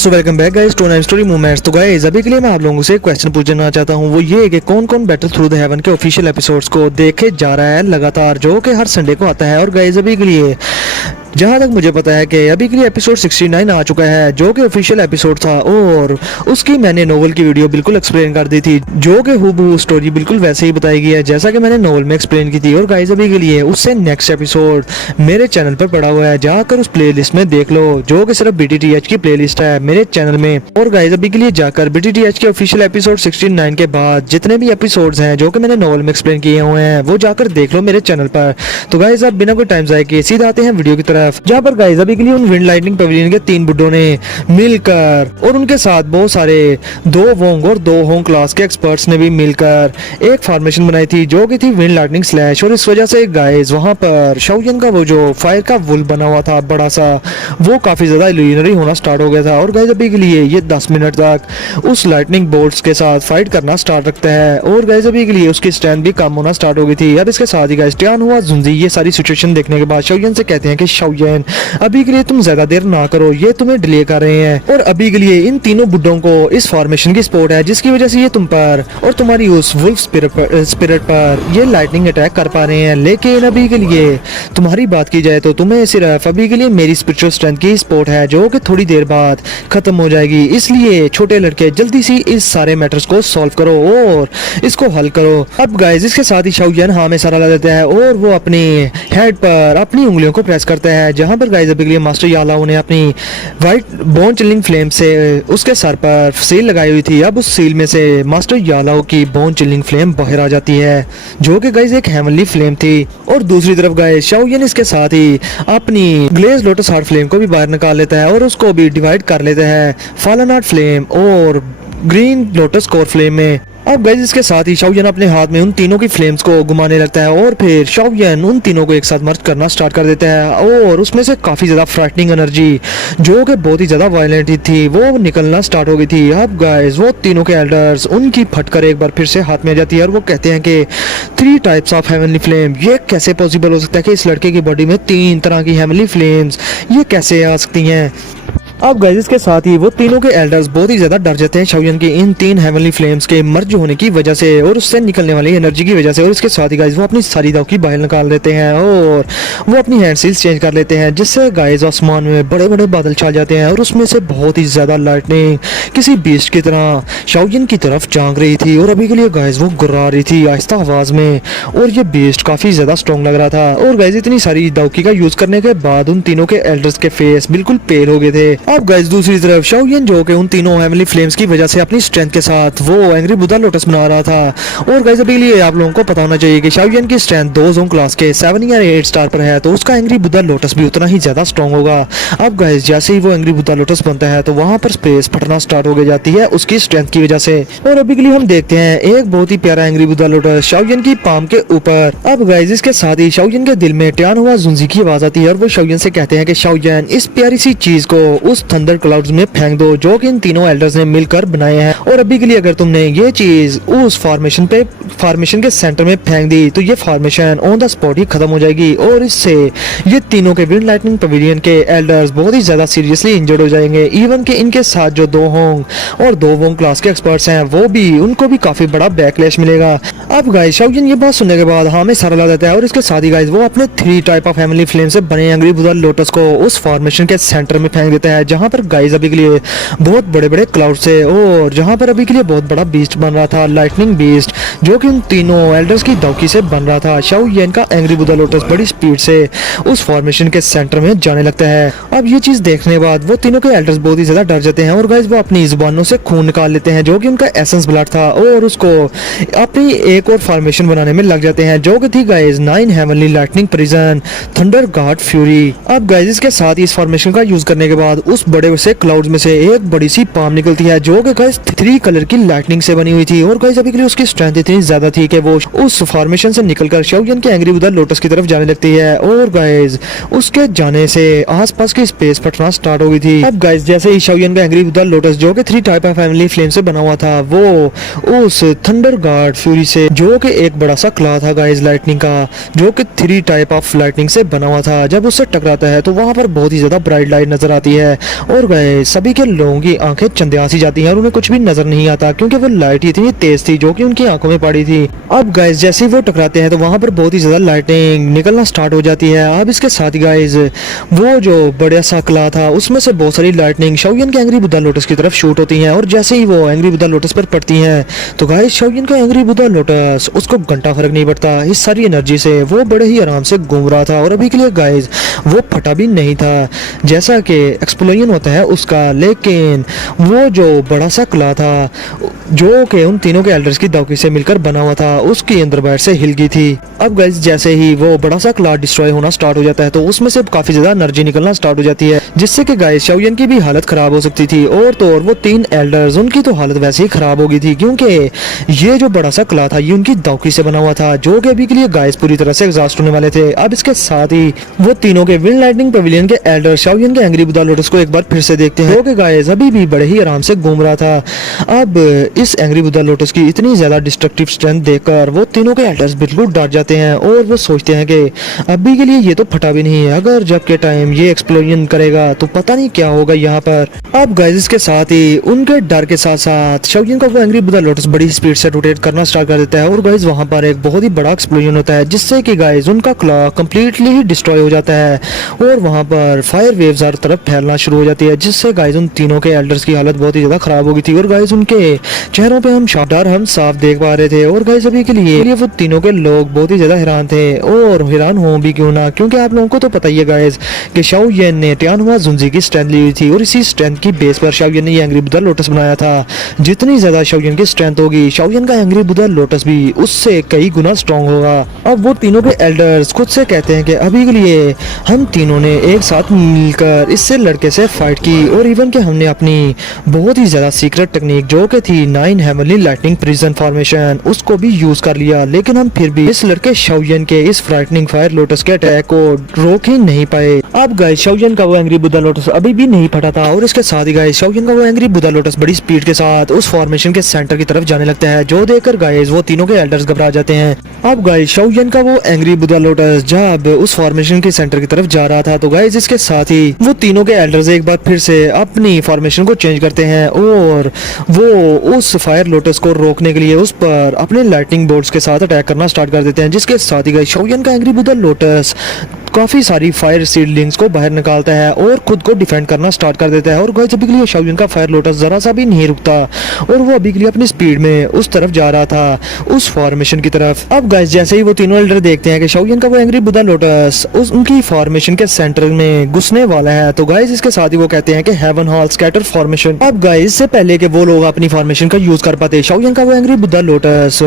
So welcome back guys to nine story movements. तो guys अभी के लिए मैं आप लोगों से एक क्वेश्चन पूछना चाहता हूँ, वो ये है कि कौन कौन बैटल थ्रू द हेवन के ऑफिशियल एपिसोड्स को देखे जा रहा है लगातार, जो कि हर संडे को आता है। और गाइस अभी के लिए जहाँ तक मुझे पता है कि अभी के लिए एपिसोड 69 आ चुका है, जो कि ऑफिशियल एपिसोड था, और उसकी मैंने नोवेल की वीडियो बिल्कुल एक्सप्लेन कर दी थी, जो कि हूबहू स्टोरी बिल्कुल वैसे ही बताई गई है जैसा कि मैंने नोवेल में एक्सप्लेन की थी। और गाइस अभी के लिए उससे नेक्स्ट एपिसोड मेरे चैनल पर पड़ा हुआ है, जाकर उस प्लेलिस्ट में देख लो, जो कि सिर्फ BTTH की प्लेलिस्ट है मेरे चैनल में। और गाइस अभी के लिए जाकर BTTH के ऑफिशियल एपिसोड 69 के बाद जितने भी एपिसोड्स हैं जो कि मैंने नोवेल में एक्सप्लेन किए हुए हैं, वो जाकर देख लो मेरे चैनल पर। तो गाइस अब बिना कोई टाइम जाए के सीधा आते हैं वीडियो की तरफ, जहाँ पर गाइस अभी के लिए उन विंड लाइटनिंग पवेलियन के 3 बुड्ढों ने मिलकर और उनके साथ बहुत सारे 2 वोंग और 2 होंग क्लास के एक्सपर्ट्स ने भी मिलकर एक फॉर्मेशन बनाई थी, जो कि थी विंड लाइटनिंग स्लैश। और इस वजह से गाइस वहां पर शाओयन का वो जो फायर का वुल बना हुआ था बड़ा सा, वो काफी ज्यादा इल्यूजनरी होना स्टार्ट हो गया था। और गाइस अभी के लिए ये 10 मिनट तक उस लाइटनिंग बोल्ट्स के साथ फाइट करना स्टार्ट रखता है, और गाइस अभी के लिए उसकी स्ट्रेंथ भी कम होना स्टार्ट हो गई थी। अब इसके साथ ही गाइस टियान हुआ जुंजी ये सारी सिचुएशन देखने के बाद शाओयन से कहते हैं कि शाओयन अभी के लिए तुम ज्यादा देर ना करो, ये तुम्हें डिले कर रहे हैं। और अभी के लिए इन तीनों बुड्ढों को इस फॉर्मेशन की सपोर्ट है, जिसकी वजह से ये तुम पर और तुम्हारी उस वुल्फ स्पिरिट पर ये लाइटनिंग अटैक कर पा रहे हैं। लेकिन अभी के लिए तुम्हारी बात की जाए तो तुम्हें सिर्फ अभी के लिए मेरी स्पिरिचुअल स्ट्रेंथ की सपोर्ट है, जो कि थोड़ी देर बाद खत्म हो जाएगी। इसलिए छोटे लड़के जल्दी से इस सारे मैटर्स को सॉल्व करो और इसको हल करो। अब गाइस इसके साथ ही शाओयन हाँ में सारा ला देता है और वो अपनी हेड पर अपनी उंगलियों को प्रेस करता है, जहां पर गाइस अभी के लिए मास्टर यालाओ ने अपनी वाइट बोन चिलिंग फ्लेम से उसके सर पर सील लगाई हुई थी। अब उस सील में से मास्टर यालाओ की बोन चिलिंग फ्लेम बाहर आ जाती है, जो कि गाइस एक हेवनली फ्लेम थी। और दूसरी तरफ गाइस शाओयन इसके साथ ही अपनी ग्लेज लोटस हार्ट फ्लेम को भी बाहर निकाल लेता है और उसको भी डिवाइड कर लेता है फॉलन हार्ट फ्लेम और ग्रीन लोटस कोर फ्लेम में। अब गाइस इसके साथ ही शाओयन अपने हाथ में उन तीनों की फ्लेम्स को घुमाने लगता है और फिर शाओयन उन तीनों को एक साथ मर्ज करना स्टार्ट कर देता है, और उसमें से काफी ज्यादा फ्राइटनिंग एनर्जी, जो कि बहुत ही ज्यादा वायलेंट थी, वो निकलना स्टार्ट हो गई थी। अब गाइस वो तीनों के एल्डर्स उनकी फटकर एक बार फिर से हाथ में आ जाती है और वो कहते हैं कि 3 टाइप्स ऑफ हेवनली फ्लेम, ये कैसे पॉसिबल हो सकता है कि इस लड़के की बॉडी में 3 तरह की हेवनली फ्लेम्स ये कैसे आ सकती हैं। अब गाइस इसके साथ ही वो तीनों के एल्डर्स बहुत ही ज्यादा डर जाते हैं शाओयन की इन 3 हेवनली फ्लेम्स के मर्ज होने की वजह से और उससे निकलने वाली एनर्जी की वजह से। और इसके साथ ही गाइस वो अपनी सारी दाव की बाहर निकाल देते हैं और वो अपनी हैंड सील्स चेंज कर लेते हैं, जिससे गाइस आसमान में बड़े बड़े बादल छा जाते हैं और उसमें से बहुत ही ज्यादा लाइटनिंग किसी बीस्ट की तरह शाओयन की तरफ झांक रही थी। और अभी के लिए गाइस वो गुर्रा रही थी आहिस्ता आवाज में, और ये बीस्ट काफी ज्यादा स्ट्रॉन्ग लग रहा था। और गाइस इतनी सारी दावकी का यूज करने के बाद उन तीनों के एल्डर्स के फेस बिल्कुल पेल हो गए थे। अब गाइस दूसरी तरफ शाओयन जो कि उन तीनों हेवनली फ्लेम्स की वजह से अपनी स्ट्रेंथ के साथ वो एंग्री बुद्धा लोटस बना रहा था। और गाइस अभी के लिए आप लोगों को पता होना चाहिए कि शाओयन की स्ट्रेंथ 2 जोन क्लास के 7 या 8 स्टार पर है, तो उसका एंग्री बुद्धा लोटस भी उतना ही ज्यादा स्ट्रॉन्ग होगा। अब गाइस जैसे ही वो एंग्री बुद्धा लोटस बनता है तो वहां पर स्पेस फटना स्टार्ट हो जाती है उसकी स्ट्रेंथ की वजह से। और अभी के लिए हम देखते हैं एक बहुत ही प्यारा एंग्री बुद्धा लोटस शाओयन की पाम के ऊपर। अब गाइस इसके साथ ही शाओयन के दिल में टियान हुआ जुंजी की आवाज आती है और वो शाओयन से कहते हैं कि शाओयन इस प्यारी सी चीज को उस थंडर क्लाउड्स में फेंक दो, जो कि इन तीनों एल्डर्स ने मिलकर बनाए हैं। और अभी के लिए अगर तुमने ये चीज उस फॉर्मेशन के सेंटर में फेंक दी तो ये फॉर्मेशन ऑन द स्पॉट ही खत्म हो जाएगी, और इससे ये तीनों के विंड लाइटनिंग पवेलियन के एल्डर्स बहुत ही ज्यादा सीरियसली इंजर्ड हो जाएंगे। इवन कि इनके साथ जो 2 होंग और 2 वोंग क्लास के एक्सपर्ट्स हैं वो भी उनको भी काफी बड़ा बैकलैश मिलेगा। अब गाइस शाओयन ये बात सुनने के बाद हाँ में सारा ला देता है और इसके साथ ही गाइस वो अपने 3 टाइप ऑफ हेवनली फ्लेम से बने एंग्री बुद्धा लोटस को उस फॉर्मेशन के सेंटर में फेंक देता है, जहां पर गाइस अभी के लिए बहुत बड़े बड़े क्लाउड से और जहां पर अभी के लिए बहुत बड़ा बीस्ट बन रहा था, लाइटनिंग बीस्ट, जो कि उन तीनों एल्डर्स की दावकी से बन रहा था। शाओयन का एंग्री बुद्धा लोटस बड़ी स्पीड से उस फॉर्मेशन के सेंटर में जाने लगता है। अब ये चीज देखने के बाद वो तीनों के एल्डर्स बहुत ही ज्यादा डर जाते हैं और गाइस वो अपनी जुबानों से खून निकाल लेते हैं, जो कि उनका एसेंस ब्लड था, और उसको अपनी एक और फॉर्मेशन बनाने में लग जाते हैं, जो कि थी guys 9 heavenly lightning prison thunder God fury. अब गाइस इसके साथ ही इस फॉर्मेशन का यूज करने के बाद उस बड़े से क्लाउड्स में से एक बड़ी सी पाम निकलती है, जो कि गाइस 3 कलर की लाइटनिंग से बनी हुई थी। और गाइस अभी के लिए उसकी स्ट्रेंथ इतनी ज्यादा थी कि वो उस फॉर्मेशन से निकलकर शाओयन के एंग्री बुद्धा लोटस की तरफ जाने लगती है, और गाइस उसके जाने से आसपास की स्पेस फटना स्टार्ट हो गई थी। अब गाइस जैसे ही शाओयन का एंग्री बुद्धा लोटस, जो कि 3 टाइप ऑफ हेवनली फ्लेम से बना हुआ था, वो उस थंडर गॉड फ्यूरी से, जो कि एक बड़ा सा क्ला था गाइस लाइटनिंग का, जो कि 3 टाइप ऑफ लाइटनिंग से बना हुआ था, जब उससे टकराता है तो वहां पर बहुत ही ज्यादा ब्राइट लाइट नजर आती है, और गए सभी के लोगों की आंखें चंदिया सी जाती हैं और उन्हें कुछ भी नजर नहीं आता क्योंकि वो लाइट इतनी तेज थी जो कि उनकी आंखों में पड़ी थी। अब गाइस जैसे ही वो टकराते हैं तो वहां पर बहुत ही ज्यादा लाइटिंग निकलना स्टार्ट हो जाती है। अब इसके साथ ही गाइस वो जो बड़ा सा किला था उसमें से बहुत सारी लाइटनिंग शाओयन के एंग्री बुद्धा लोटस की तरफ शूट होती हैं और जैसे ही वो एंग्री बुद्धा लोटस पर पड़ती हैं तो गाइस शाओयन का एंग्री बुद्धा लोटस उसको घंटा फर्क नहीं पड़ता, इस सारी एनर्जी से वो बड़े ही आराम से घूम रहा था और अभी के लिए गाइस वो फटा भी नहीं था जैसा कि एक्सप्लोजन होता है उसका। लेकिन वो जो बड़ा सा किला था जो कि उन तीनों के एल्डर्स की दौकी से मिलकर बना हुआ था उसकी अंदर बैठ से हिल गई थी। अब गाइस जैसे ही वो बड़ा सा किला डिस्ट्रॉय होना स्टार्ट हो जाता है तो उसमें से काफी ज्यादा एनर्जी निकलना स्टार्ट हो जाती है जिससे कि गाइस शाओयन की भी हालत खराब हो सकती थी। और तो और वो तीन एल्डर्स उनकी तो हालत वैसे ही खराब हो गई थी क्योंकि ये जो बड़ा सा किला था ये उनकी दौकी से बना हुआ था जो कि अभी के लिए गाइस पूरी तरह से एग्जॉस्ट होने वाले थे। अब इसके साथ ही वो तीनों के विंड लाइटनिंग पवेलियन के एल्डर शाओयन के एंग्री बुद्धा लोटस को एक बार फिर से देखते हैं जो कि गाइस अभी भी बड़े ही आराम से घूम रहा था। अब इस एंग्री बुद्धा लोटस की इतनी ज्यादा डिस्ट्रक्टिव स्ट्रेंथ देखकर वो तीनों के एल्डर्स बिल्कुल डर जाते हैं और वो सोचते हैं कि अभी के लिए ये तो फटा भी नहीं है, अगर जब के टाइम ये एक्सप्लोजन करेगा तो पता नहीं क्या होगा यहाँ पर। अब गाइस इसके साथ ही उनके डर के साथ साथ शाओयन का वो एंग्री बुद्धा लोटस बड़ी स्पीड से रोटेट करना स्टार्ट कर देता है और गाइस वहां पर एक बहुत ही बड़ा एक्सप्लोजन होता है जिससे कि गाइस उनका किला कंप्लीटली ही डिस्ट्रॉय हो जाता है और वहां पर फायर वेव्स हर तरफ फैलना शुरू हो जाती है जिससे गाइस उन तीनों के एल्डर्स की हालत बहुत ही ज्यादा खराब हो गई थी और गाइस उनके चेहरों पे हम साफ देख पा रहे थे। और गाइस अभी के लिए वो तीनों के लोग बहुत ही ज्यादा हैरान थे और हैरान हो भी क्यों ना, क्योंकि आप लोगों को तो पता ही है गाइस कि शाओयन ने टियानहुआ जुंजी की स्ट्रेंथ ली हुई थी और इसी स्ट्रेंथ की बेस पर शाओयन ने ये एंग्री बुद्धा लोटस बनाया था। जितनी ज्यादा शाओयन की स्ट्रेंथ होगी शाओयन का एंग्री बुद्धा लोटस भी उससे कई गुना स्ट्रॉन्ग होगा। अब वो तीनों के एल्डर्स खुद से कहते हैं कि अभी के लिए हम तीनों ने एक साथ मिलकर इससे लड़के से फाइट की और इवन के हमने अपनी बहुत ही ज्यादा सीक्रेट टेक्निक जो कि थी 9 हेवनली लाइटनिंग प्रिजन फॉर्मेशन उसको भी यूज कर लिया, लेकिन हम फिर भी इस लड़के शाओयन के इस फ्राइटनिंग फायर लोटस के अटैक को रोक ही नहीं पाए। अब गाइस शाओयन का वो एंग्री बुद्धा लोटस अभी भी नहीं फटा था और इसके साथ ही गाइस शाओयन का वो एंग्री बुद्धा लोटस बड़ी स्पीड के साथ उस फॉर्मेशन के सेंटर की तरफ जाने लगता है जो देखकर गाइस वो तीनों के एल्डर्स घबरा जाते हैं। अब गाइस शाओयन का वो एंग्री बुद्धा लोटस जब उस फॉर्मेशन के सेंटर की तरफ जा रहा था तो गाइस इसके साथ ही वो तीनों के एल्डर्स एक बार फिर से अपनी फॉर्मेशन को चेंज करते हैं और वो उस फायर लोटस को रोकने के लिए उस पर अपने लाइटनिंग बोल्ट्स के साथ अटैक करना स्टार्ट कर देते हैं जिसके साथ ही गाइस शाओयन का एंग्री बुद्धा लोटस काफी सारी फायर सीडलिंग्स को बाहर निकालता है और खुद को डिफेंड करना स्टार्ट कर देता है। और गाइस अभी के लिए शाओयन का फायर लोटस जरा सा भी नहीं रुकता और वो अभी के लिए अपनी स्पीड में उस तरफ जा रहा था उस फॉर्मेशन की तरफ। अब गाइस जैसे ही वो तीनों एल्डर देखते हैं कि शाओयन का वो एंग्री बुद्धा लोटस उनकी फॉर्मेशन के सेंटर में घुसने वाला है तो गाइस इसके साथ ही वो कहते हैं कि हेवन हॉल स्कैटर फॉर्मेशन। अब गाइस से पहले कि वो लोग अपनी फॉर्मेशन का यूज कर पाते शाओयन का वो एंग्री बुद्धा लोटस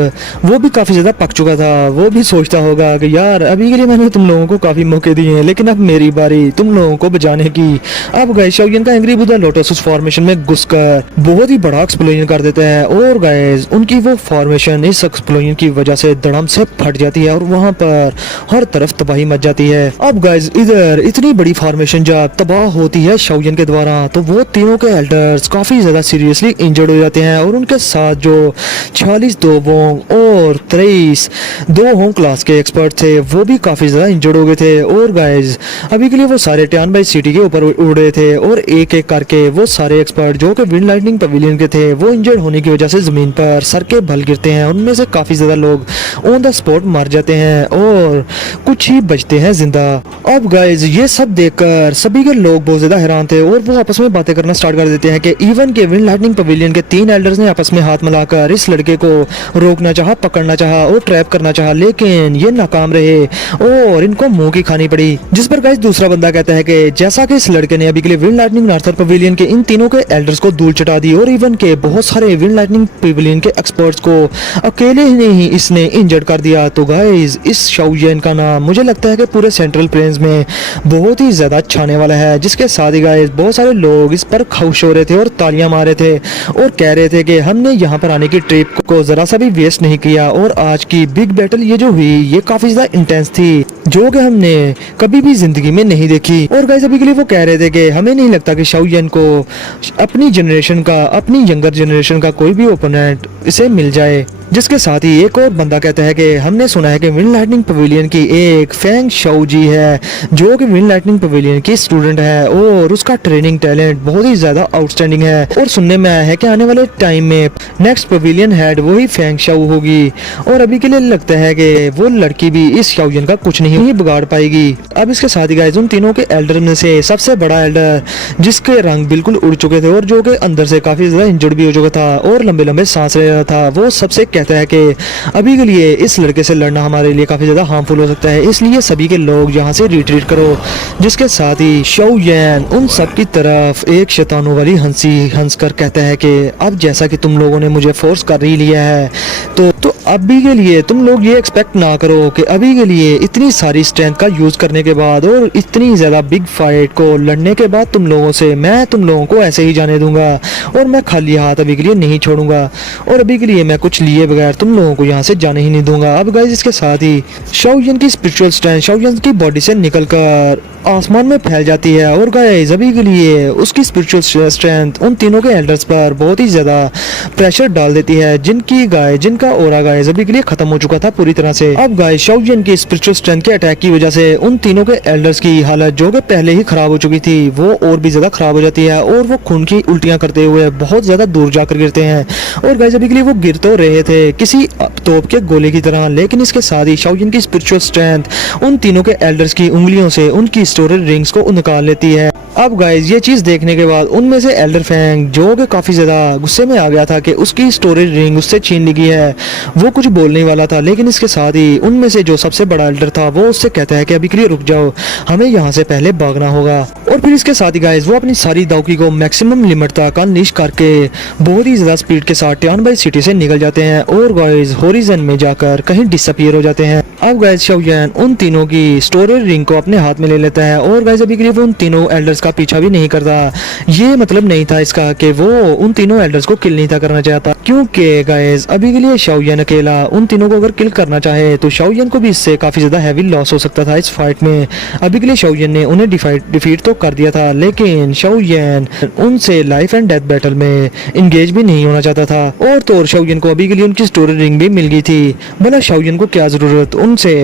वो भी काफी ज्यादा पक चुका था। वो भी सोचता होगा कि यार अभी के लिए मैंने तुम लोगों को काफी मौके दिए हैं लेकिन अब मेरी बारी तुम लोगों को बचाने की। अब गाइस शाओयन का एंग्री बुद्धा लोटस उस फॉर्मेशन में घुसकर बहुत ही बड़ा एक्सप्लोजन कर देता है और गाइस उनकी वो फॉर्मेशन इस एक्सप्लोजन की वजह से धड़म से फट जाती है और वहां पर हर तरफ तबाही मच जाती है। अब गाइस इधर इतनी बड़ी फॉर्मेशन जब तबाह होती है शाओयन के द्वारा तो वो तीनों के एल्डर्स काफी ज्यादा सीरियसली इंजर्ड हो जाते हैं और उनके साथ जो 46 दो वोंग और 23 दो होम क्लास के एक्सपर्ट थे वो भी काफी ज्यादा इंजर्ड हो गए थे। और गाइस अभी के लिए वो सारे टियानबाई सिटी के ऊपर उड़ रहे थे और एक एक करके वो सारे एक्सपर्ट जो कि विंड लाइटनिंग पवेलियन के थे वो इंजर्ड होने की वजह से जमीन पर सर के बल गिरते हैं। उनमें से काफी ज्यादा लोग ऑन द स्पॉट मर जाते हैं और कुछ ही बचते हैं जिंदा। अब गाइस ये सब देखकर सभी के लोग बहुत ज्यादा हैरान थे और वो आपस में बातें करना स्टार्ट कर देते हैं कि इवन के विंड लाइटनिंग पवेलियन के 3 एल्डर्स ने आपस में हाथ मिलाकर इस लड़के को रोकना चाहा, पकड़ना चाहा और ट्रैप करना चाहा लेकिन ये नाकाम रहे और इनको मुंह की खानी पड़ी। जिस पर गाइस दूसरा बंदा कहता है कि जैसा कि इस लड़के ने अभी के लिए विंड लाइटनिंग नार्थर पवेलियन के इन तीनों के एल्डर्स को धूल चटा दी और इवन के बहुत सारे विंड लाइटनिंग पवेलियन के एक्सपर्ट्स को अकेले ही इसने इंजर्ड कर दिया तो गाइस इस शाओयन का नाम मुझे लगता है कि पूरे सेंट्रल प्लेन्स में बहुत ही ज्यादा छाने वाला है। जिसके साथ ही गाइस बहुत सारे लोग इस पर खुश हो रहे थे और तालियां मार रहे थे और कह रहे थे कि हमने यहाँ पर आने की ट्रिप को जरा सा भी वेस्ट नहीं किया और आज की बिग बैटल ये जो हुई ये काफी ज्यादा इंटेंस थी जो कि हमने कभी भी जिंदगी में नहीं देखी। और गाइस अभी के लिए वो कह रहे थे कि हमें नहीं लगता कि शाओयन को अपनी जनरेशन का, अपनी यंगर जनरेशन का कोई भी ओपोनेंट इसे मिल जाए। जिसके साथ ही एक और बंदा कहता है कि हमने सुना है कि विन लाइटनिंग पवेलियन की एक फेंग शाओ जी है जो कि विन लाइटनिंग पवेलियन की स्टूडेंट है और उसका ट्रेनिंग टैलेंट बहुत ही ज़्यादा आउटस्टैंडिंग है और सुनने में आया है कि आने वाले टाइम में नेक्स्ट पवेलियन हेड वही फेंग शाओ होगी और अभी के लिए लगता है कि वो लड़की भी इस शाओयन का कुछ नहीं बिगाड़ पाएगी। अब इसके साथ ही गाइस उन तीनों के एल्डर में से सबसे बड़ा एल्डर जिसके रंग बिल्कुल उड़ चुके थे और जो कि अंदर से काफ़ी ज़्यादा इंजर्ड भी हो चुका था और लंबे लंबे सांस ले रहा था, वो सबसे कहता है कि अभी के लिए इस लड़के से लड़ना हमारे लिए काफ़ी ज़्यादा हार्मफुल हो सकता है, इसलिए सभी के लोग यहाँ से रिट्रीट करो। जिसके साथ ही शाओयन उन सब की तरफ एक शैतानों वाली हंसी हंस कर कहता है कि अब जैसा कि तुम लोगों ने मुझे फोर्स कर ही लिया है तो अभी के लिए तुम लोग ये एक्सपेक्ट ना करो कि अभी के लिए इतनी सारी स्ट्रेंथ का यूज़ करने के बाद और इतनी ज़्यादा बिग फाइट को लड़ने के बाद मैं तुम लोगों को ऐसे ही जाने दूंगा और मैं खाली हाथ अभी के लिए नहीं छोड़ूंगा और अभी के लिए मैं कुछ लिए बगैर तुम लोगों को यहाँ से जाने ही नहीं दूंगा। अब गाइस इसके साथ ही शाओयन की स्पिरिचुअल स्ट्रेंथ शाओयन की बॉडी से निकलकर आसमान में फैल जाती है और गाइस अभी के लिए उसकी स्पिरिचुअल स्ट्रेंथ उन तीनों के एल्डर्स पर बहुत ही ज़्यादा प्रेशर डाल देती है जिनका ओरा गाइस अभी के लिए खत्म हो चुका था पूरी तरह से। अब गाइस शाओयन की स्पिरिचुअल स्ट्रेंथ के अटैक की वजह से उन तीनों के एल्डर्स की हालत जो कि पहले ही खराब हो चुकी थी वो और भी ज़्यादा खराब हो जाती है और वो खून की उल्टियाँ करते हुए बहुत ज़्यादा दूर जाकर गिरते हैं और गाइस अभी के लिए वो गिर तो रहे थे किसी तोप के गोले की तरह, लेकिन इसके साथ ही शाओयन की स्पिरिचुअल स्ट्रेंथ उन तीनों के एल्डर्स की उंगलियों से उनकी स्टोरेज रिंग्स को निकाल लेती है। अब गाइस ये चीज़ देखने के बाद उनमें से एल्डर फैंग जो कि काफ़ी ज़्यादा गुस्से में आ गया था कि उसकी स्टोरेज रिंग उससे छीन ली गई है, वो कुछ बोलने वाला था, लेकिन इसके साथ ही उनमें से जो सबसे बड़ा एल्डर था वो उससे कहता है कि अभी के लिए रुक जाओ, हमें यहाँ से पहले भागना होगा। और फिर इसके साथ ही गाइस वो अपनी सारी दावकी को मैक्सिमम लिमिट तक अनलीश करके बहुत ही ज़्यादा स्पीड के साथ टियानबाई सिटी से निकल जाते हैं और गाइस होरिजन में जाकर कहीं डिसअपीयर हो जाते हैं। अब गाइस शाओयन उन तीनों की स्टोरेज रिंग को अपने हाथ में ले लेता है और गाइस अभी के लिए वो उन तीनों एल्डर्स का पीछा भी नहीं करता। ये मतलब नहीं था इसका कि वो उन तीनों एल्डर्स को किल नहीं था करना चाहता, क्योंकि गाइस अभी के लिए शाओयन अकेला उन तीनों को अगर किल करना चाहे तो शाओयन को भी इससे काफी ज्यादा हैवी लॉस हो सकता था इस फाइट में। अभी के लिए शाओयन ने उन्हें डिफीट तो कर दिया था, लेकिन शाओयन उनसे लाइफ एंड डेथ बैटल में इंगेज भी नहीं होना चाहता था और तो शाओयन को अभी के लिए उनकी स्टोरेज रिंग भी मिल गई थी, भला शाओयन को क्या जरूरत उनसे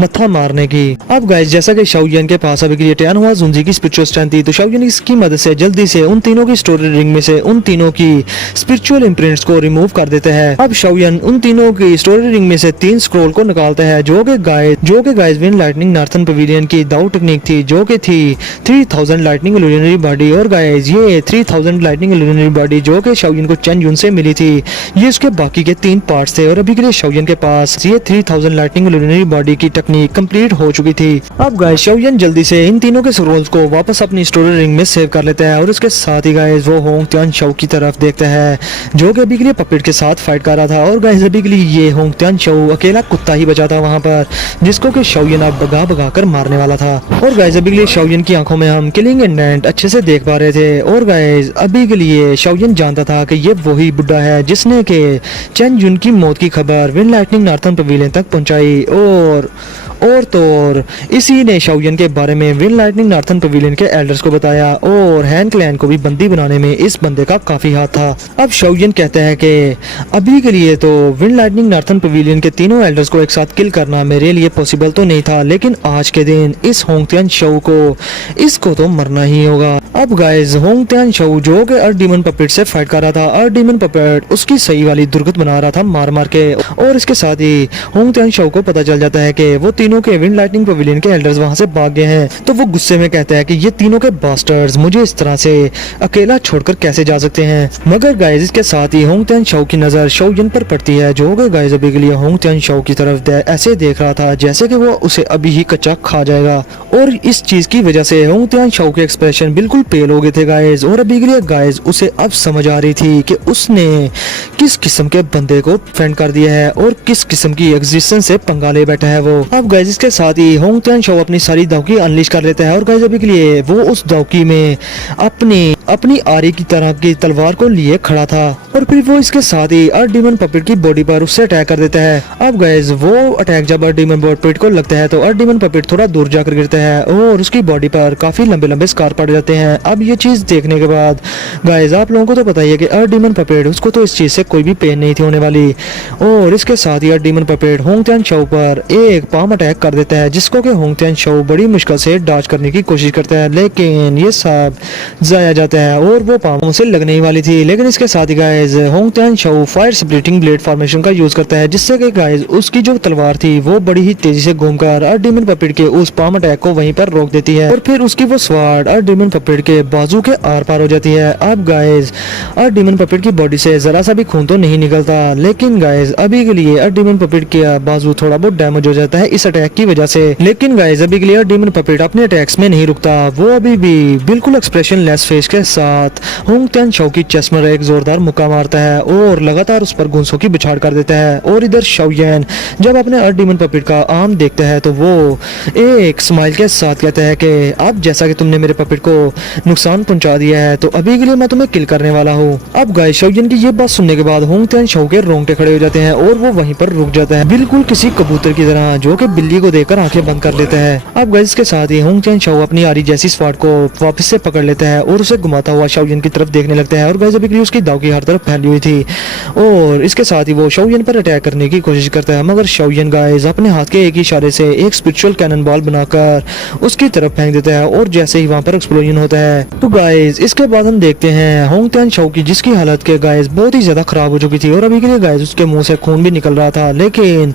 मत्था मारने की। अब गाइस जैसा कि शाओयन के पास अभी के लिए टियानहुआ जुंजी की स्पिरिचुअल स्ट्रेंथ थी तो शाओयन इसकी मदद से जल्दी से उन तीनों की स्टोरेज रिंग में से उन तीनों की स्पिरिचुअल इम्प्रिंट्स को रिमूव कर देते हैं। अब शाओयन उन तीनों की स्टोरेज रिंग में से 3 स्क्रोल को निकालता है जो कि guys win lightning northern pavilion की दाऊ टेक्निक थी जो कि थी 3000 लाइटनिंग इल्यूमिनरी बॉडी। और गाइस ये 3000 लाइटनिंग इल्यूमिनरी बॉडी जो कि शाओयन को चेन युन से मिली थी ये उसके बाकी के 3 पार्ट्स थे और अभी के लिए शाओयन के पास ये 3000 लाइटनिंग इल्यूमिनरी बॉडी की टेक्निक कंप्लीट हो चुकी थी। अब गाइस शाओयन जल्दी से इन तीनों के स्क्रोल्स को वापस अपनी स्टोरेज रिंग में सेव कर लेता है और उसके साथ ही गाइस वो होंग त्यान शाओ की तरफ देखता है जो कि अभी के लिए पपेट के साथ फाइट कर रहा था और गाइस अभी के लिए ये होंग त्यान शाओ अकेला कुत्ता ही बचा था वहां पर जिसको कि शाओयन अब भगा कर मारने वाला था। और गाइस अभी के लिए शाओयन की आंखों में हम किलिंग इंडेंट अच्छे से देख पा रहे थे और गाइस अभी के लिए शाओयन जानता था कि ये वही बुड्ढा है जिसने के चेन युन की मौत की खबर विन लाइटनिंग नार्थन पवेलियन तक पहुंचाई और तो और इसी ने शाओयन के बारे में विन लाइटनिंग नार्थन पवेलियन के एल्डर्स को बताया और हैन क्लैन को भी बंदी बनाने में इस बंदे का काफी हाथ था। अब शाओयन कहता है कि अभी के लिए तो विन लाइटनिंग नार्थन पवेलियन के तीनों एल्डर्स को एक साथ किल करना मेरे लिए पॉसिबल तो नहीं था, लेकिन आज के दिन इस होंग त्यान शाओ को इसको तो मरना ही होगा। अब गाइस होंग त्यान शाओ जो कि अर्थ डीमन पपेट से फाइट कर रहा था, अर्थ डीमन पपेट उसकी सही वाली दुर्गत बना रहा था मार के और इसके साथ ही होंग त्यान शाओ को पता चल जाता है कि वो तीनों के विन लाइटनिंग पवेलियन के एल्डर्स वहां से भाग गए हैं। तो वो गुस्से में कहता है कि ये तीनों के बास्टर्ड्स मुझे इस तरह से अकेला छोड़कर कैसे जा सकते हैं। मगर गाइस इसके साथ ही होंग त्यान शाओ की नजर शाओयन पर पड़ती है जो कि गाइस अभी के लिए होंग त्यान शाओ की तरफ ऐसे देख रहा था जैसे कि वो उसे अभी ही कच्चा खा जाएगा और इस चीज की वजह से होंग त्यान शाओ के एक्सप्रेशन बिल्कुल पेल हो गए थे गाइस और अभी के लिए गाइस उसे अब समझ आ रही थी कि उसने किस किस्म के बंदे को फ्रेंड कर दिया है और किस किस्म की एग्जिस्टेंस से पंगा ले बैठा है वो। अब गाइस इसके साथ ही होंग त्यान शाओ अपनी सारी दावकी अनलीश कर लेता है और गाइस अभी के लिए वो उस दावकी में अपनी आरी की तरह की तलवार को लिए खड़ा था और फिर वो इसके साथ ही अर्डीमन पपेट की बॉडी पर उससे अटैक कर देता है। अब गाइस वो अटैक जब अर्डीमन पपेट को लगता है तो अर्डीमन पपेट थोड़ा दूर जाकर गिरता है और उसकी बॉडी पर काफी लंबे लंबे स्कार पड़ जाते हैं। अब ये चीज देखने के बाद गाइस आप लोगों को तो पता ही है कि अर्डीमन पपेट उसको तो इस चीज से कोई भी पेन नहीं थी होने वाली और इसके साथ ही अर्डीमन पपेट होंग त्यान शो पर एक पाम अटैक कर देता है जिसको कि होंग त्यान शो बड़ी मुश्किल से डॉज करने की कोशिश करता है, लेकिन ये सब जाया जाता है और वो पाम उसे लगने ही वाली थी। लेकिन इसके साथ ही गाइस होंग त्यान show fire splitting blade formation का यूज करता है जिससे कि गाइस उसकी जो तलवार थी वो बड़ी ही तेजी से घूमकर अर्डीमन पपेट के उस पाम अटैक को वहीं पर रोक देती है और फिर उसकी वो स्वार्ड अर्डीमन पपेट के बाजू के आर पार हो जाती है। अब गाइस अर्डीमन पपेट की बॉडी से जरा सा भी खून तो नहीं निकलता, लेकिन गाइस अभी के लिए अर्डीमन पपेट का बाजू थोड़ा बहुत डैमेज हो जाता है इस अटैक की वजह से। लेकिन गाइस अभी के लिए अर्डीमन पपेट अपने अटैक्स में नहीं रुकता, वो अभी भी बिल्कुल एक्सप्रेशन लेस फेस के साथ होंग त्यान शो की चेस्ट में एक जोरदार मुक्का मारता है और लगातार उस पर गुंसों की बिछाड़ कर देता है। और इधर शाओयान जब अपने अर्डीमन पपेट का आर्म देखता है तो वो एक स्माइल के साथ कहता है कि अब जैसा कि तुमने मेरे पपेट को नुकसान पहुंचा दिया है तो अभी के लिए मैं तुम्हें किल करने वाला हूँ। अब गाइस शाओयान की ये बात सुनने के बाद होंग त्यान शो के रोंगटे खड़े हो जाते हैं और वो वहीं पर रुक जाता है बिल्कुल किसी कबूतर की तरह जो कि बिल्ली को देखकर आंखें बंद कर लेता है। अब गाइस के साथ ही होंग त्यान शो अपनी आरी जैसी स्वार्ड को वापस से पकड़ लेता है और उसे घुमाता हुआ शाओयान की तरफ देखने लगता है और गाइस अभी के लिए उसकी दाव की हर तरफ फैली हुई थी और इसके साथ ही वो शाओयान पर अटैक करने की कोशिश करता है, मगर शाओयान गाइस अपने हाथ के एक इशारे से एक स्पिरिचुअल कैनन बॉल बनाकर उसकी तरफ फेंक देता है और जैसे ही वहां पर एक्सप्लोजन होता है तो गाइस इसके बाद हम देखते हैं होंग त्यान शो की जिसकी हालत के गाइस बहुत ही ज्यादा खराब हो चुकी थी और अभी के लिए गाइस उसके मुंह से खून भी निकल रहा था। लेकिन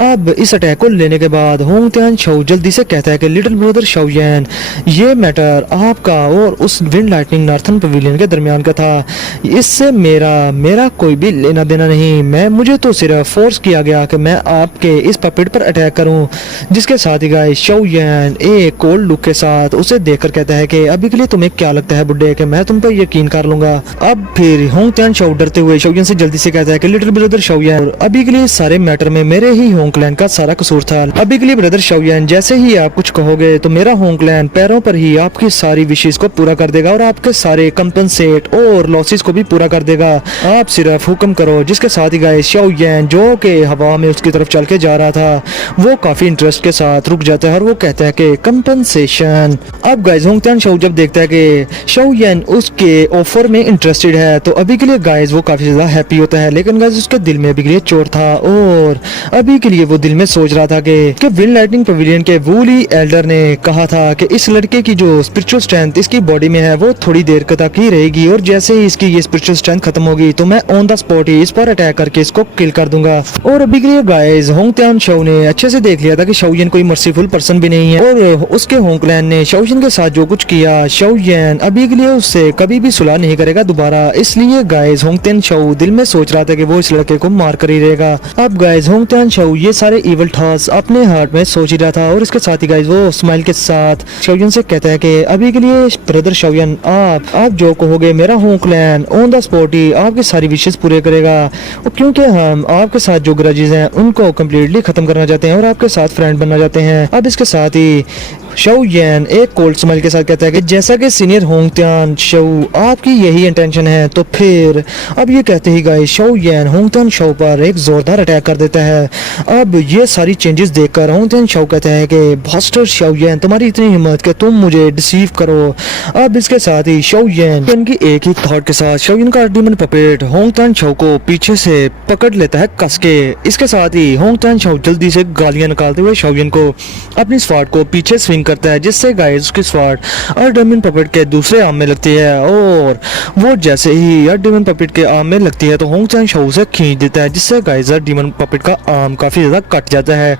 अब इस अटैक को लेने के बाद होंग त्यान शो जल्दी से कहता है कि लिटिल ब्रदर शाओयान ये मैटर आपका और उस विंड लाइटनिंग नॉर्थन पवेलियन के दरमियान का था, इससे मेरा कोई भी लेना देना नहीं, मुझे तो सिर्फ फोर्स किया गया कि मैं आपके इस पपेट पर अटैक करूं। जिसके साथ ही गाइस शाओयान एक कोल्ड लुक के साथ उसे देखकर कहता है कि अभी के लिए तुम्हें क्या लगता है बुड्ढे कि मैं तुम पर यकीन कर लूंगा। अब फिर होंग त्यान शो डरते हुए शाओयान से जल्दी से कहता है कि लिटिल ब्रदर शाओयान अभी के लिए सारे मैटर में मेरे ही होंग क्लैन का सारा कसूर था। अभी के लिए ब्रदर शाओयान जैसे ही आप कुछ कहोगे तो मेरा होंग क्लैन पैरों पर ही आपकी सारी विशेष को पूरा कर देगा और आपके सारे कंपनसेट और लॉसेस को भी पूरा कर देगा, आप सिर्फ हुक्म करो। जिसके साथ ही गाइस शाओयान जो कि हवा में उसकी तरफ चल के जा रहा था वो काफी इंटरेस्ट के साथ रुक जाता है और वो कहता है कि कंपनसेशन। अब गाइस होंग त्यान शो जब देखता है कि शाओयान उसके ऑफर में इंटरेस्टेड है तो अभी के लिए गाइस वो काफी ज्यादा हैप्पी होता है, लेकिन गाइस उसके दिल में अभी के लिए चोट था और अभी के लिए वो दिल में सोच रहा था कि विंड लाइटनिंग पवेलियन के वूली एल्डर ने कहा था कि इस लड़के की जो स्पिरिचुअल स्ट्रेंथ इसकी बॉडी में है वो थोड़ी देर तक ही रहेगी और जैसे ही इसकी ये स्पिरिचुअल स्ट्रेंथ खत्म होगी तो मैं ऑन द स्पॉट ही इस पर अटैक करके इसको किल कर दूंगा। और अभी के लिए गाइस होंग त्यान शो ने अच्छे से देख लिया था कि शाओयान कोई मर्सीफुल पर्सन भी नहीं है और उसके होंग क्लैन ने शाओयान के साथ जो कुछ किया शाओयान अभी के लिए उससे कभी भी सुलह नहीं करेगा दोबारा। इसलिए गाइस होंग त्यान शो दिल में सोच रहा था कि वो इस लड़के को मार कर ही रहेगा। अब गाइस होंग त्यान शो ये सारे इवल थॉट्स अपने हार्ट में सोच ही रहा था और इसके साथ ही गाइस वो स्माइल के साथ शाओयान से कहता है कि अभी के लिए ब्रदर शाओयान आप जो कहोगे मेरा होंग क्लैन ऑन द स्पॉट ही आपकी सारी विशेष पूरे करेगा क्योंकि हम आपके साथ जो ग्रजेस हैं उनको कम्प्लीटली खत्म करना चाहते हैं और आपके साथ फ्रेंड बनना चाहते हैं। अब इसके साथ ही शाओयान एक कोल्ड स्माइल के साथ कहता है कि जैसा कि सीनियर होंग त्यान शो आपकी यही इंटेंशन है तो फिर अब ये कहते ही गाइस शाओयान होंग त्यान शो पर एक जोरदार अटैक कर देता है। अब ये सारी चेंजेस देखकर होंग त्यान शो कहता है कि बस्टर शाओयान तुम्हारी इतनी हिम्मत कि तुम मुझे डिसीव करो। अब इसके साथ ही शाओयान की एक ही थॉट के साथ शाओयान का अर्डीमन पपेट होंग त्यान शो को पीछे से पकड़ लेता है कस के। इसके साथ ही होंग त्यान शो जल्दी से गालियां निकालते हुए शाओयान को अपनी स्वार्ड को पीछे स्विंग करता है जिससे गाइस उसकी स्वार्ड अर्डीमन पपेट के दूसरे आर्म में लगती है और वो जैसे ही अर्डीमन पपेट के आर्म में लगती है तो होंग त्यान शो उसे खींच देता है जिससे गाइस अर्डीमन पपेट का आर्म काफी ज्यादा कट जाता है।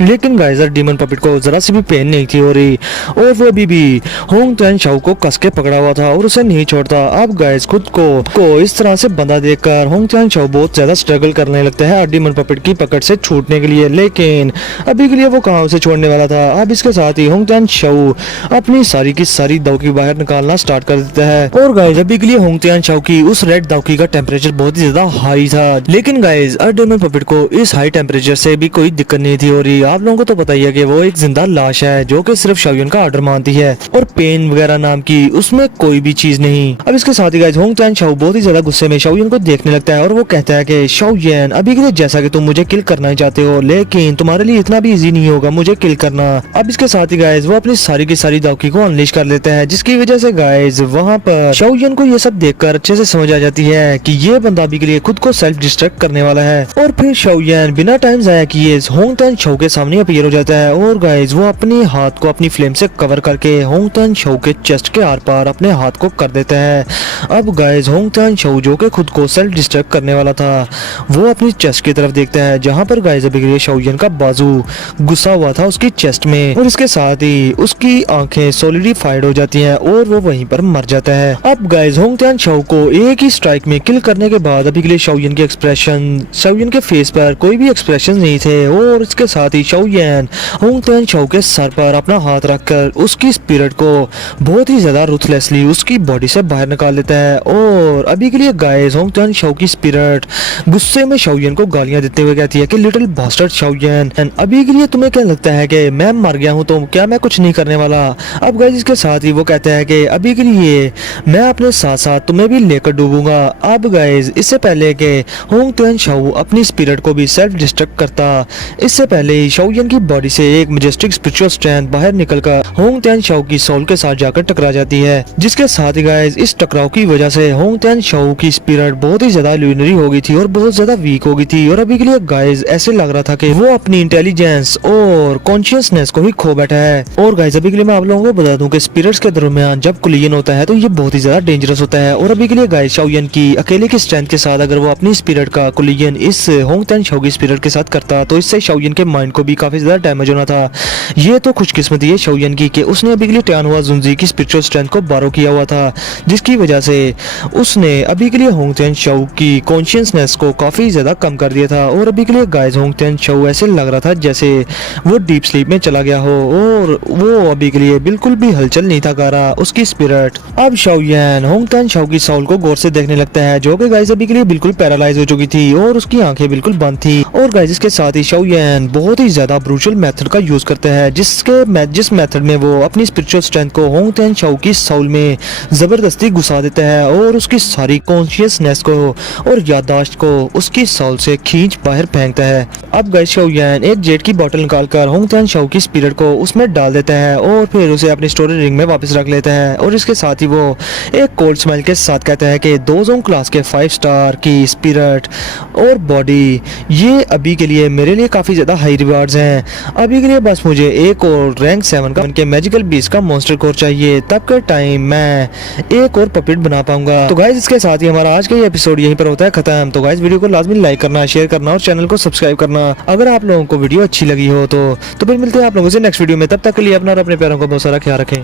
लेकिन गाइस अर्डीमन पपेट को जरा सी भी पेन नहीं थी हो रही और वो अभी भी होंग त्यान शो को कस के पकड़ा हुआ था और उसे नहीं छोड़ता। अब गाइस खुद को इस तरह से बंधा देखकर होंग त्यान शो बहुत ज्यादा स्ट्रगल करने लगता है अर्डीमन पपेट की पकड़ से छूटने के लिए, लेकिन अभी के लिए वो कहां उसे छोड़ने वाला था। अब इसके साथ ही होंग होंगतेन शाओ अपनी सारी की सारी दाओकी बाहर निकालना स्टार्ट कर देता है। और गाइस अभी के लिए होंगतेन शाओ की उस रेड दाओकी का टेम्परेचर बहुत ही ज्यादा हाई था, लेकिन गाइस डेमन पपेट को इस हाई टेम्परेचर से भी कोई दिक्कत नहीं थी हो रही। आप लोगों को तो पता ही है कि वो एक जिंदा लाश है जो कि सिर्फ शाओयन का ऑर्डर मानती है और पेन वगैरह नाम की उसमें कोई भी चीज नहीं। अब इसके साथ ही गाइस होंगतेन शाओ बहुत ही ज्यादा गुस्से में शाओयन को देखने लगता है और वो कहता है कि शाओयन अभी के लिए जैसा कि तुम मुझे किल करना ही चाहते हो, लेकिन तुम्हारे लिए इतना भी इजी नहीं होगा मुझे किल करना। अब इसके साथ ही गाइस वो अपनी सारी की सारी दाओकी को अनलीश कर लेते हैं, जिसकी वजह से गाइस वहाँ पर शाओयन को ये सब देखकर अच्छे से समझ आ जाती है कि ये बंदा अभी के लिए खुद को सेल्फ डिस्ट्रैक्ट करने वाला है। और फिर शाओयन बिना टाइम जाया किए होंगतेन शाओ के सामने अपीयर हो जाता है और गाइस वो अपने हाथ को अपनी फ्लेम से कवर करके होंगतेन शाओ के चेस्ट के आर पार अपने हाथ को कर देता है। अब गाइस होंगतेन शाओ जो कि खुद को सेल्फ डिस्ट्रैक्ट करने वाला था वो अपनी चेस्ट की तरफ देखता है, जहाँ पर गाइस अभी के लिए शाओयन का बाजू घुसा हुआ था उसकी चेस्ट में और इसके साथ ही उसकी आंखें सॉलिडिफाइड हो जाती हैं और वो वहीं पर मर जाता है। अब गाइस होंगतेन शाओ को एक ही स्ट्राइक में किल करने के बाद अभी के लिए शाओयन के एक्सप्रेशन शाओयन के फेस पर कोई भी एक्सप्रेशन नहीं थे और इसके साथ ही शाओयन होंगतेन शाओ के सर पर अपना हाथ रखकर उसकी स्पिरिट को बहुत ही ज्यादा रुथलेसली उसकी बॉडी से बाहर निकाल लेता है। और अभी के लिए गाइस होंगतेन शाओ की स्पिरिट गुस्से में शाओयन को गालियां देते हुए कहती है कि लिटिल बास्टर्ड शाओयन, अभी के लिए तुम्हें क्या लगता है कि मैं मर गया हूं तो क्या मैं कुछ नहीं करने वाला। अब गाइस इसके साथ ही वो कहता है कि अभी के लिए मैं अपने साथ साथ तुम्हें भी लेकर डूबूंगा। अब गाइस इससे पहले कि होंगतेन शाओ अपनी स्पिरिट को भी सेल्फ डिस्ट्रक्ट करता, इससे पहले ही शाओयन की बॉडी से एक मैजेस्टिक स्पिरिचुअल स्ट्रेंथ बाहर निकलकर होंगतेन शाओ की सोल के साथ जाकर टकरा जाती है, जिसके साथ ही गाइस इस टकराव की वजह से होंगतेन शाओ की स्पिरिट बहुत ही ज्यादा इल्यूमिनरी हो गई थी और बहुत ज्यादा वीक हो गई थी और अभी के लिए गाइस ऐसे लग रहा था कि वो अपनी इंटेलिजेंस और कॉन्शियसनेस को ही खो बैठा है। और गाइस अभी के लिए मैं आप लोगों को बता दूं कि स्पिरिट्स के दरमियान जब कोलिजन होता है तो ये बहुत ही ज्यादा डेंजरस होता है। और अभी के लिए गाइस शाओयन की अकेले की स्ट्रेंथ के साथ अगर वो अपनी स्पिरिट का कोलिजन इस होंगतेन शाओ की स्पिरिट के साथ करता तो इससे शाओयन के माइंड को भी काफी ज्यादा डैमेज होना था। ये तो खुशकिस्मती है शाओयन की कि उसने अभी के लिए टानहुआ जुंजी की स्पिरिचुअल स्ट्रेंथ को बारो किया हुआ था, जिसकी वजह से उसने अभी के लिए होंगतेन शाओ की कॉन्शियसनेस को काफी ज्यादा कम कर दिया था। और अभी के लिए गाइस होंगतेन शाओ ऐसे लग रहा था जैसे वो डीप स्लीप में चला गया हो और वो अभी के लिए बिल्कुल भी हलचल नहीं था कर रहा उसकी स्पिरिट। अब शाओयन होंगतेन शाओ की सोल को गौर से देखने लगता है, जो कि गाइस अभी के लिए बिल्कुल पैरालाइज हो चुकी थी और उसकी आंखें बिल्कुल बंद थी। और गाइस इसके साथ ही शाओयन बहुत ही ज्यादा ब्रूटल मेथड का यूज करता है, जिस मेथड में वो अपनी स्पिरिचुअल स्ट्रेंथ को होंगतेन शाओ की सोल में जबरदस्ती घुसा देता है और उसकी सारी कॉन्शियसनेस को और याददाश्त को उसकी सोल से खींच बाहर फेंकता है। अब गाइस शाओयन एक जेट की बोतल निकालकर होंगतेन शाओ की स्पिरिट को उसमें डाल देता है और फिर उसे अपनी स्टोरेज रिंग में वापस रख लेता है। और इसके साथ ही वो एक कोल्ड स्माइल के साथ कहता है कि 2 जोन क्लास के 5 स्टार की स्पिरिट और बॉडी ये अभी के लिए मेरे लिए काफी ज्यादा हाई रिवार्ड्स हैं। अभी के लिए बस मुझे एक और रैंक 7 का उनके मैजिकल बीस्ट का मॉन्स्टर कोर चाहिए, तब के टाइम मैं एक और पपेट बना पाऊंगा। तो गाइस इसके साथ ही हमारा आज का ये एपिसोड यहीं पर होता है खत्म। तो गाइस वीडियो को लाजमी लाइक करना, शेयर करना और चैनल को सब्सक्राइब करना अगर आप लोगों को वीडियो अच्छी लगी हो तो फिर मिलते हैं आप लोगों से नेक्स्ट वीडियो में। तब तक के लिए अपना और अपने प्यारों का बहुत सारा ख्याल रखें।